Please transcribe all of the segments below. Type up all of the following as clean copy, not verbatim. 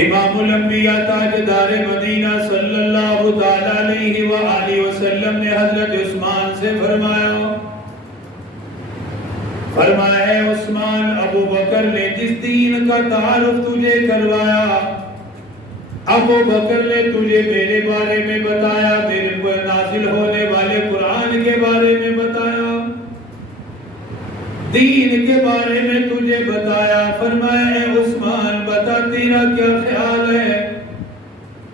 امام الانبیاء تاجدار مدینہ صلی اللہ تعالیٰ علیہ وآلہ وسلم نے حضرت عثمان سے فرمایا اے عثمان، ابو بکر نے جس دین کا تعارف تجھے کروایا، ابو بکر نے تجھے میرے بارے میں بتایا، میرے پر نازل ہونے والے قرآن کے بارے میں بتایا، دین کے بارے میں تجھے بتایا۔ فرمایا اے عثمان، بتا تیرا کیا خیال ہے؟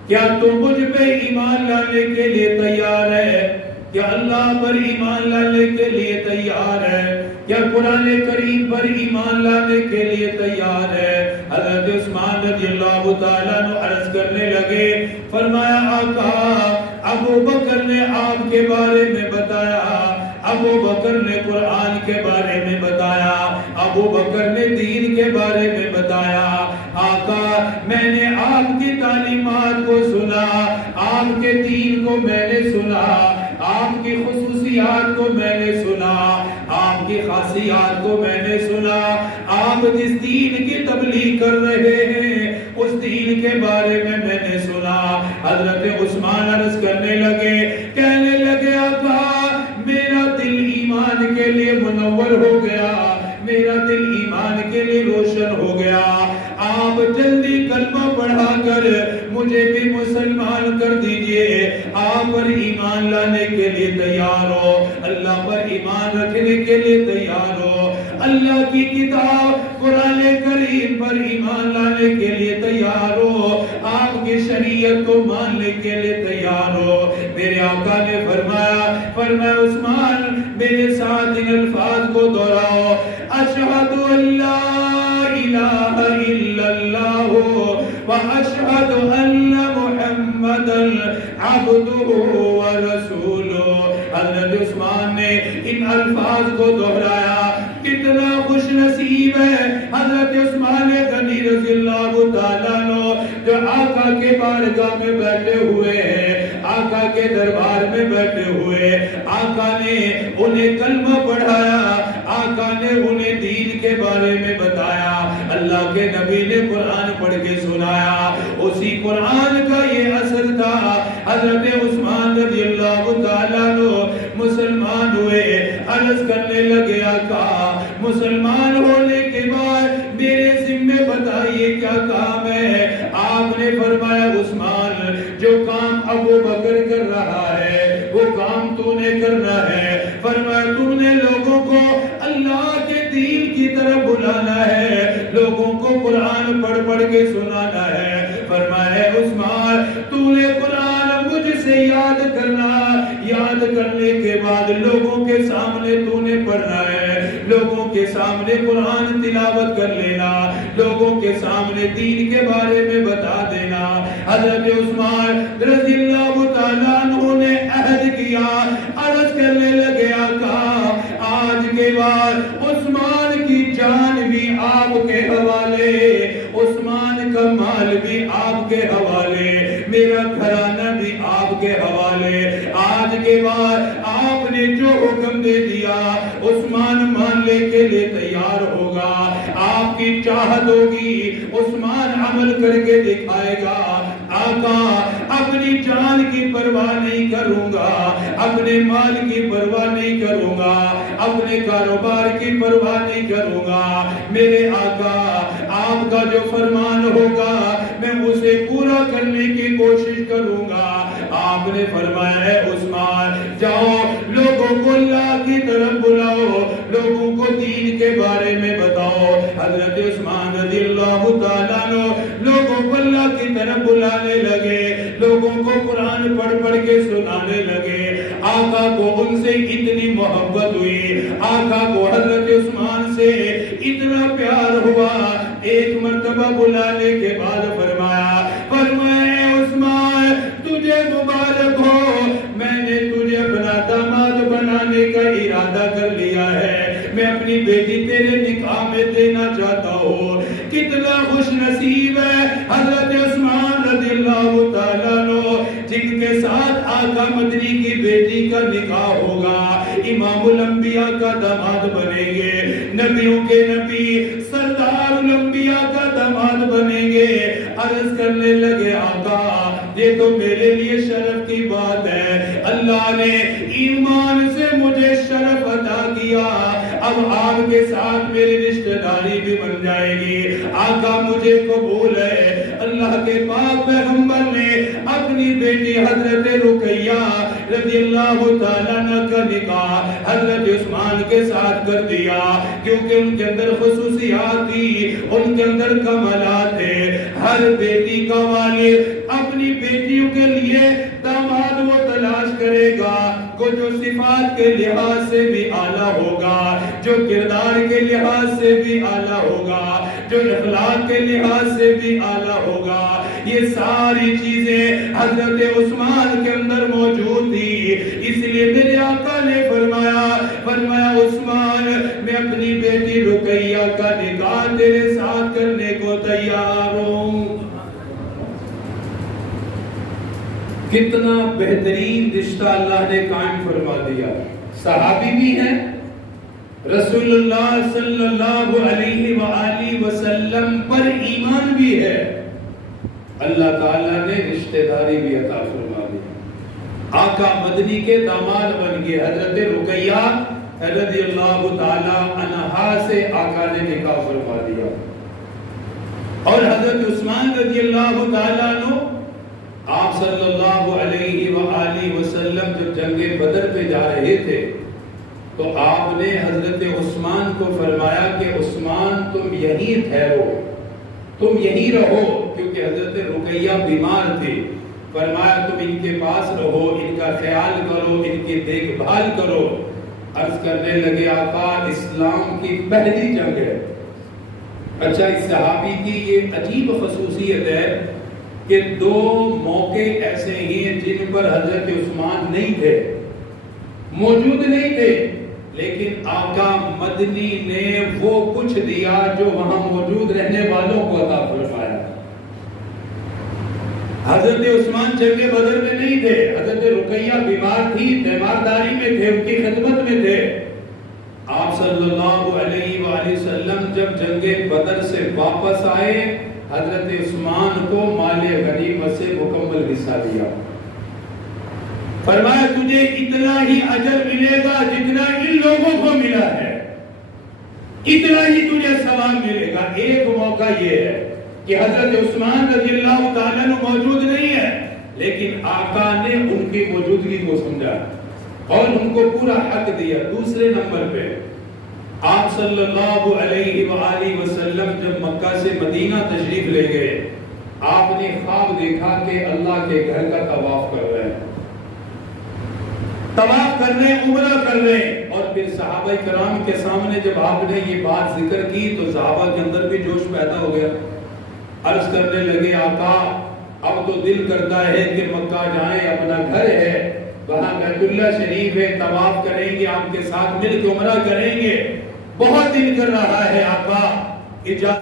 کیا تو مجھ پہ ایمان لانے کے لیے تیار ہے؟ کیا اللہ پر ایمان لانے کے لیے تیار ہے؟ کیا قرآن کریم پر ایمان لانے کے لیے تیار ہے؟ حضرت عثمان رضی اللہ تعالیٰ عنہ عرض کرنے لگے، فرمایا آقا، ابو بکر نے آپ کے بارے میں بتایا، ابو بکر نے قرآن کے بارے میں بتایا، ابو بکر نے دین کے بارے میں بتایا۔ آقا، میں نے آپ کی تعلیمات کو سنا، آپ کے دین کو میں نے سنا، آپ کی خصوصیات کو میں نے سنا، آپ کی خاصیات کو میں نے سنا، آپ جس دین کی تبلیغ کر رہے ہیں اس دین کے بارے میں نے سنا۔ حضرت عثمان عرض کرنے لگے، کہنے لگے آقا، میرا دل ایمان کے لیے منور ہو گیا، میرا دل ایمان کے لیے روشن ہو گیا، آپ جلدی کلمہ پڑھا کر مجھے بھی مسلمان کر دیجئے، آپ پر ایمان لانے کے لیے تیار ہو، اللہ پر ایمان رکھنے کے لیے تیار ہو، اللہ کی کتاب قرآن کریم پر ایمان لانے کے لیے تیار ہو، آپ کی شریعت کو ماننے کے لیے تیار ہو۔ میرے آقا نے فرمایا عثمان، میرے ساتھ ان الفاظ کو دہراؤ، اشہد ان لا الہ الا اللہ واشہد ان محمدا عبدہ ورسولہ۔ حضرت عثمان نے ان الفاظ کو دہرایا۔ کتنا خوش نصیب ہے حضرت عثمان غنی رضی اللہ تعالیٰ عنہ، جو آقا کے بارگاہ میں بیٹھے ہوئے ہیں، آقا کے دربار میں بیٹھے ہوئے، آقا نے انہیں کلمہ پڑھایا، آقا نے انہیں دین کے بارے میں بتایا، اللہ کے نبی نے قرآن پڑھ کے سنایا، اسی قرآن کا یہ اثر تھا۔ حضرت عثمان رضی اللہ تعالیٰ عنہ مسلمان ہوئے، عرض کرنے لگے آقا، مسلمان ہونے کے بعد میرے ذمہ بتائیے کیا کام ہے؟ آپ نے فرمایا عثمان، جو کام ابو بکر کر رہا ہے وہ کام تو نے کرنا ہے۔ فرمایا تم نے لوگوں کو اللہ کے دین کی طرف بلانا ہے، لوگوں کو قرآن پڑھ کے سنانا ہے۔ فرمایا عثمان، تو نے قرآن مجھ سے یاد کرنا، یاد کرنے کے بعد لوگوں کے سامنے تو نے پڑھنا ہے، لوگوں کے سامنے قرآن تلاوت کر لینا، لوگوں کے سامنے دین کے بارے میں بتا دینا۔ حضرت عثمان رضی اللہ تعالیٰ عنہ نے عہد کیا، عرض کرنے لگے آقا، آج کے بعد عثمان کی جان بھی آپ کے حوالے، عثمان کا مال بھی آپ کے حوالے، میرا گھرانہ بھی آپ کے حوالے۔ آج کے بعد آپ نے جو حکم دے دیا عثمان ماننے کے لیے تیار ہوگا، آپ کی چاہت ہوگی عثمان عمل کر کے دکھائے گا۔ آقا، اپنی جان کی پرواہ نہیں کروں گا، اپنے مال کی پرواہ نہیں کروں گا، اپنے کاروبار کی پرواہ نہیں کروں گا۔ میرے آقا، آپ کا جو فرمان ہوگا میں اسے پورا کرنے کی کوشش کروں گا۔ آپ نے فرمایا ہے عثمان، جاؤ لوگوں کو اللہ کی طرف بلاؤ، لوگوں کو دین کے بارے میں بتاؤ۔ حضرت عثمان رضی اللہ تعالیٰ عنہ لوگوں کو اللہ کی طرف بلانے لگے، لوگوں کو قرآن پڑھ کے سنانے لگے۔ آقا کو ان سے اتنی محبت ہوئی، آقا کو حضرت عثمان سے اتنا پیار ہوا، ایک مرتبہ بلانے کے بعد فرمایا عثمان، تجھے مبارک ہو، میں نے تجھے اپنا داماد بنانے کا ارادہ کر لیا ہے، میں اپنی بیٹی تیرے نکاح میں دینا چاہتا ہوں۔ کتنا خوش نصیب ہے حضرت عثمان رضی اللہ تعالیٰ عنہ، جن کے ساتھ آقا مدنی کی بیٹی کا نکاح ہوگا، امام الانبیاء کا داماد بنیں گے، نبیوں کے نبی سردار الانبیاء کا داماد بنیں گے۔ عرض کرنے لگے آقا یہ تو میرے لیے شرف کی بات ہے، اللہ نے ایمان سے مجھے شرف عطا کیا، اب آپ کے ساتھ میری رشتہ داری بھی بن جائے گی، آقا مجھے قبول ہے۔ اللہ کے پاک پیغمبر نے اپنی بیٹی حضرت رقیہ رضی اللہ تعالیٰ عنہ کا نکاح حضرت عثمان کے ساتھ کر دیا، کیونکہ ان کے اندر خصوصیات تھی، ان کے اندر کمالات تھے۔ ہر بیٹی کا والد اپنی بیٹیوں کے لیے داماد وہ تلاش کرے گا کو جو صفات کے لحاظ سے بھی اعلیٰ ہوگا، جو کردار کے لحاظ سے بھی اعلیٰ ہوگا، جو اخلاق کے لحاظ سے بھی اعلیٰ ہوگا۔ یہ ساری چیزیں حضرت عثمان کے اندر موجود تھی، اس لیے میرے آقا نے فرمایا عثمان میں اپنی بیٹی رقیہ کا نکاح تیرے ساتھ کرنے کو تیار ہوں۔ کتنا بہترین رشتہ اللہ نے قائم فرما دیا، صحابی بھی ہیں، رسول اللہ صلی اللہ علیہ وآلہ وسلم پر ایمان بھی ہے، اللہ تعالیٰ نے رشتہ داری بھی عطا فرما دی۔ آقا مدنی کے داماد بن گئے، حضرت رقیہ رضی اللہ تعالیٰ عنہا سے آقا نے نکاح فرما دیا، اور حضرت عثمان رضی اللہ تعالیٰ عنہ آپ صلی اللہ علیہ وآلہ وسلم جب جنگ بدر پہ جا رہے تھے تو آپ نے حضرت عثمان کو فرمایا کہ عثمان تم یہیں ٹھہرو، تم یہیں رہو، کیونکہ حضرت رقیہ بیمار تھی، فرمایا تم ان کے پاس رہو، ان کا خیال کرو، ان کی دیکھ بھال کرو۔ عرض کرنے لگے آقا اسلام کی پہلی جنگ ہے۔ اچھا اس صحابی کی یہ عجیب خصوصیت ہے کہ دو موقع ایسے ہی ہیں جن پر حضرت عثمان نہیں تھے، موجود نہیں تھے، لیکن آقا مدنی نے وہ کچھ دیا جو وہاں موجود رہنے والوں کو عطا فرمایا۔ حضرت عثمان جنگ بدر میں نہیں تھے، حضرت رقیہ بیمار تھی، تیمارداری میں تھے، ان کی خدمت میں تھے۔ آپ صلی اللہ علیہ وآلہ وسلم جب جنگ بدر سے واپس آئے، حضرت عثمان کو مال غنیمت سے مکمل حصہ دیا، فرمایا تجھے اتنا ہی اجر ملے گا جتنا ان لوگوں کو ملا ہے، اتنا ہی تجھے ثواب ملے گا۔ ایک موقع یہ ہے کہ حضرت عثمان رضی اللہ تعالیٰ عنہ موجود نہیں ہے، لیکن آقا نے ان کی موجودگی کو سمجھا اور ان کو پورا حق دیا۔ دوسرے نمبر پہ آپ صلی اللہ علیہ وآلہ وسلم جب مکہ سے مدینہ تشریف لے گئے، آپ نے خواب دیکھا کہ اللہ کے گھر کا طواف کر رہے ہیں، طواف کر رہے ہیں، عمرہ کر رہے ہیں، اور پھر صحابہ کرام کے سامنے جب آپ نے یہ بات ذکر کی تو صحابہ کے اندر بھی جوش پیدا ہو گیا۔ عرض کرنے لگے آقا اب تو دل کرتا ہے کہ مکہ جائیں، اپنا گھر ہے، وہاں بیت اللہ شریف ہے، طواف کریں گے، آپ کے ساتھ مل کے عمرہ کریں گے، بہت دل کر رہا ہے آقا، اجازت